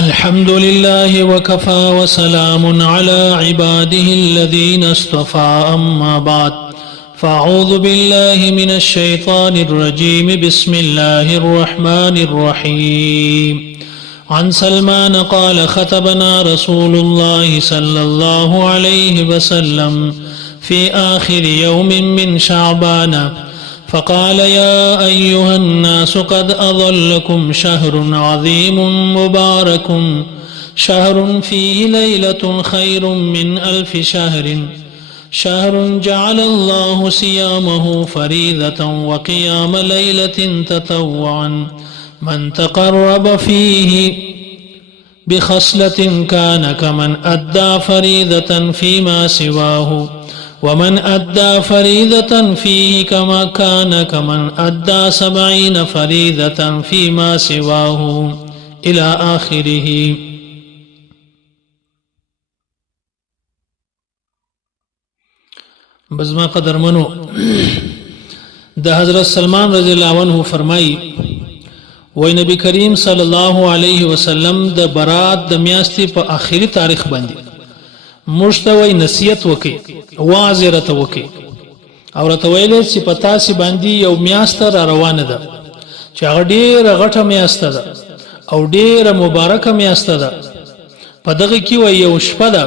الحمد لله وكفى وسلام على عباده الذين اصطفى أما بعد فأعوذ بالله من الشيطان الرجيم بسم الله الرحمن الرحيم عن سلمان قال خطبنا رسول الله صلى الله عليه وسلم في آخر يوم من شعبان فقال يا أيها الناس قد أظلكم شهر عظيم مبارك شهر فيه ليلة خير من 1000 شهر شهر جعل الله صيامه فريضة وقيام ليلة تطوعا من تقرب فيه بخصلة كان كمن أدى فريضة فيما سواه ومن أدى فريضة فيه كما كان كمن أدى 70 فريضة فيما سواه إلى آخره. بزما قدر منو ده حضرت سلمان رضی اللہ عنہ فرمائی وی نبی کریم صلی اللہ علیہ وسلم ده برات د میاشتې په آخري تاریخ باندې مشتوی نصیحت وکي واعظ رته وکي او رته ویل چې په تاسو باندې یو میاشت را روانه ده چې هغه ډیره غټه میاشت ده او ډیره مبارکه میاشت ده په دغه کې وی یو شپه ده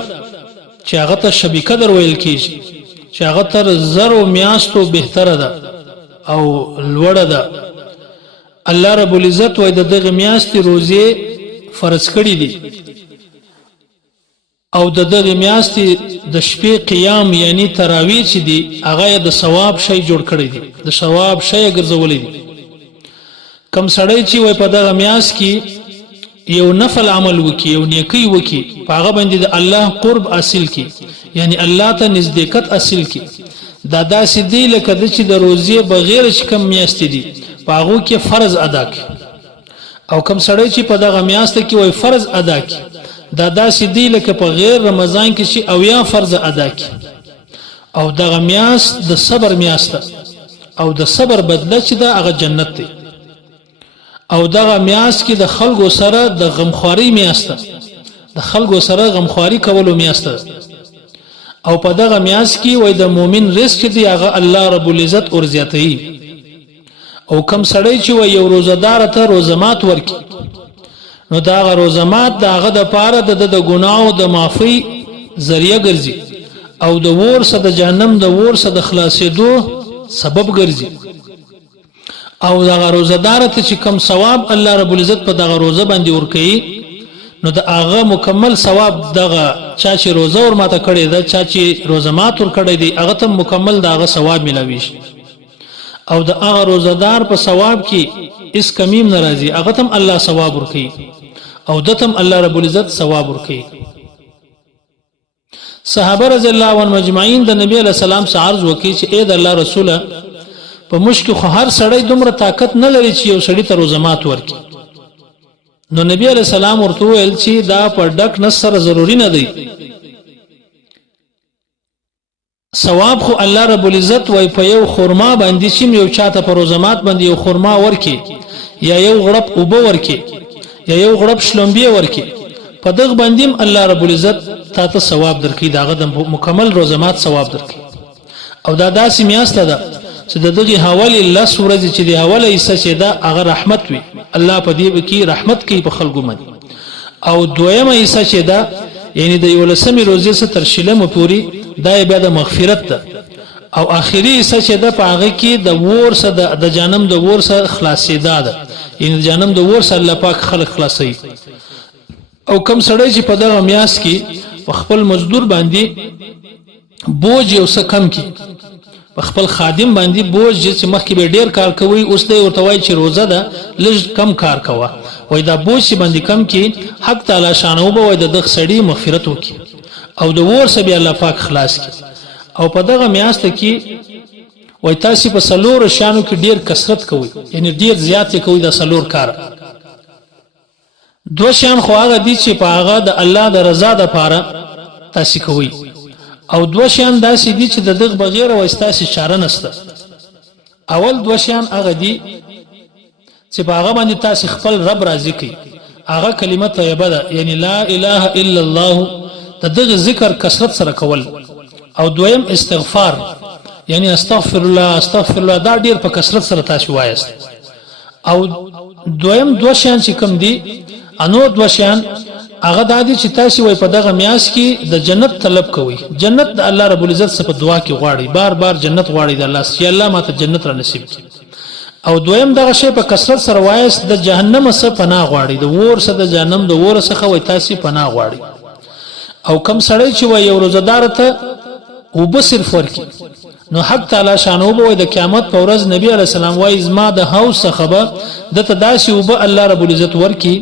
چې هغه ته شب قدر ویل کیږي چې هغه تر زرو میاشتو بهتره ده او لوړه ده. الله رب العزت وای دغه میاشتې روزه فرض کړې دي او دغه میاشتې د شپې قیام یعنی تراویح چې دي هغه د ثواب شی جوړ کړی دي د ثواب شی ګرځولې دي. کم سړی چې وای په دغه میاشت کې یو نفل عمل وکي یو نیکی وکي هغه باندې د الله قرب حاصل کی یعنی الله ته نزدېکت حاصل کی دا داسې دی لکه د چې د روزې بغیر چې کم میاشتې دي هغه کې فرض ادا کی او کم سړی چې په دغه میاشت کې وای فرض ادا کی دا داسې دی لکه په غیر رمضان کې چې او یا فرض ادا کی او دغه میاشت د صبر میاشت او د صبر بدله چې دا هغه جنت دی او دغه میاشت کې د خلکو سره د غمخواري میاشت د خلکو سره غمخواري کولو میاشت او په دغه میاشت کې وای د مؤمن رزق دی هغه الله رب العزت اور زیاتوي او کم سړی چې وای یو روزدار ته روزمات ورکي نو دا روزمات داغه د پاره د ګناو د معافي ذریعہ ګرځي او د ورسه د جهنم د ورسه د خلاصېدو سبب ګرځي او دا روزدار ته چې کم ثواب الله رب العزت په دغه روزه باندې ورکي نو د هغه مکمل ثواب دغه چا چې روزه ور ماته کړی دا چا چې روزمات ور کړی دی هغه ته مکمل دغه ثواب ملوي او د هغه روزدار په ثواب کې اس کمیم ناراضي هغه ته الله ثواب ورکي او دتم الله رب العزت ثواب ورکي. صحابه رضی الله عنهم مجمعین د نبی علیہ السلام څخه عرض وکي چې اے د الله رسوله په مشکل خو هر سړی دومره طاقت نه لري چې یو سړی ته روزمات ورکي. نو نبی علیہ السلام ورته ویل چې دا په ډک نصر ضروری نه دی ثواب خو الله رب العزت وای په یو خرما باندې چې یو چاته په روزمات باندې یو خرما ورکي یا یو غړپ اوبه ورکي یا یو غړپ شلومبې ورکي په دغه باندې الله رب العزت تاسو ثواب درکې داغه د مکمل روزمات ثواب درکې. او دا داسې میاشت ده چې دغه حواله الله سورج چې دی حواله ایسه چې دا هغه رحمت وي الله په دې کې رحمت کوي په خلکو باندې او دویمه ایسه چې دا یعنی د یو لسمې روزې سره تر شلمه پوری دا بیا د مغفرت ده او اخري ایسه چې دا په هغه کې د ورسه د جهنم د ورسه خلاصې ده یعنی د جهنم د ورسه الله پاک خلق خلاصي. او کم سړی چې په دغه میاس کې خپل مزدور باندې بوج یو څه کم کی په خپل خادم باندې بوج چې مخکې به ډیر کار کوي اوس دی ورته وایي چې روزه ده لږ کم کار کوه وای دا بوج باندې کم کی حق تعالی شانو به وای د سړی مغفرت وکي او د ورسه به الله پاک خلاص کی. او په دغه میاشت کې وای تاسو په سلور شانو کې ډیر کثرت کوي یعنی ډیر زیات کوي د سلور کار. دو شان خو هغه دي چې په هغه د الله د رضا لپاره تاسو کوي او دو شان داسې دي چې د دغه بغیر واسطه اشاره نشته. اول دو شان هغه دي چې په هغه باندې تاسو خپل رب راضي کړئ هغه کلمه طیبه ده، یعنی لا اله الا الله دغه ذکر کثرت سره کول. او دویم استغفار، یعنی استغفر الله استغفر الله دا ډیر په کثرت سره تاسو وایست. او دویم دو شیان چې کوم دي، انو دو شیان هغه د دې چې تاسو وای په دغه میاس کې د جنت طلب کوي. جنت د الله رب العزت څخه په دعا کې غواړي، بار بار جنت غواړي د الله چې الله ماته جنت را نصیب کړي. او دویم دغه شی په کثرت سره وایست د جهنم څخه پناه غواړي، د ور څخه د جهنم د ور څخه وای تاسو پناه غواړي. او کم سړی چې وای یو روزدار ته او به صرف ورکی، نو حق تعالی شانو به د قیامت په ورځ نبی علی السلام وای زما د هاوس څخه به د تداسي او به الله رب العزت ورکی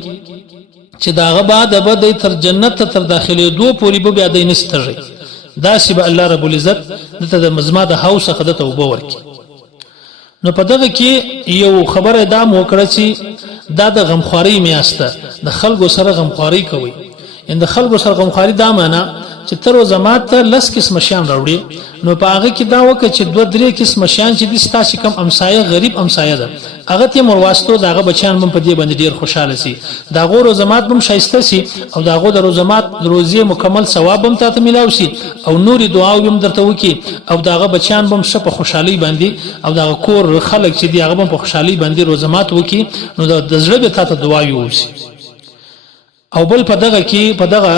چې داغه بعد به د تر جنت ته تر داخلي دو پوری به بیا د نستږي داسي به الله رب العزت د مزما د هاوس څخه د توبه ورکی. نو په دغه کې یو خبره دا موکړه چې دا د غمخواري میاسته د خلکو سره غمخواري کوي. ان د خلکو سره غمخواري دا معنا چې تر وزمات ته لس قسم شیان راوړي، نو په هغه کې دا وکړي چې دوه درې قسم شیان چې د ستاسو کم امسایه غریب امسایه ده هغه ته مرواسطو داغه بچیان هم په دې باندې ډیر خوشاله سي، دا غو روزمات هم شایسته سي او دا غو د روزمات روزي مکمل ثواب هم ته ملاو سي او نوري دعا هم درته وکي او داغه بچیان هم شپه خوشحالي باندې او داغه کور خلک چې دی هغه هم په خوشحالي باندې روزمات وکي، نو د زړه به ته دعا یوسي. او بل په دغه کې په دغه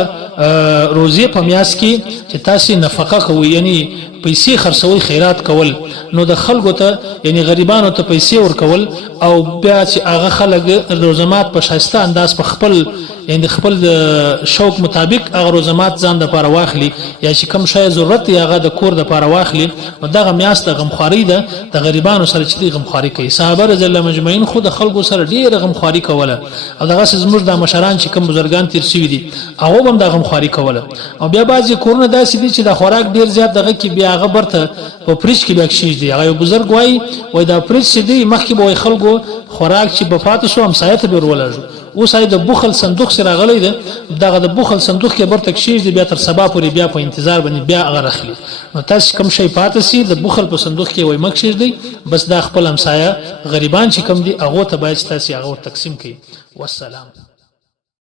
روزي په میاس کې چې تاسو نفقه کوئ، یعنی پیسې خرڅوي خیرات کول، نو د خلکو ته یعنی غریبانو ته پیسې ورکول او بیا چې هغه خلک روزمات په شایسته انداز په خپل یعنی خپل شوق مطابق هغه روزمات ځان د لپاره واخلي یا چې کوم شی ضرورت یې هغه د کور د لپاره واخلي، نو دغه میاس د غمخواري ده د غریبانو سره چې غمخواري کوي. صحابه رضی الله مجمعین خود خلکو سره ډیره غمخواري کوله او دغه زموږ د مشران چې کوم بزرګان تیر شوي دي هغه هم د غمخواري کوله. او بیا بعضی کورونه داسې دي چې د خوراک ډیر زیات دغه کې بیا هغه برته په پریچ کې بخشیش دي. هغه بزرګ وای دا پریچ دی مخکې به خلکو خوراک چې بفات شو هم سایت به ورولږ اوس د بوخل صندوق سره غلې ده دغه د بوخل صندوق کې برته کشیش دی بیا تر سبا پورې بیا په انتظار باندې بیا هغه رخلی. نو تاسو کوم شی پاتې سي د بوخل په صندوق کې وای مکشیش دی بس دا خپل همسایه غریبان چې کوم دي هغه ته باید تاسو هغه تقسیم کړئ. والسلام.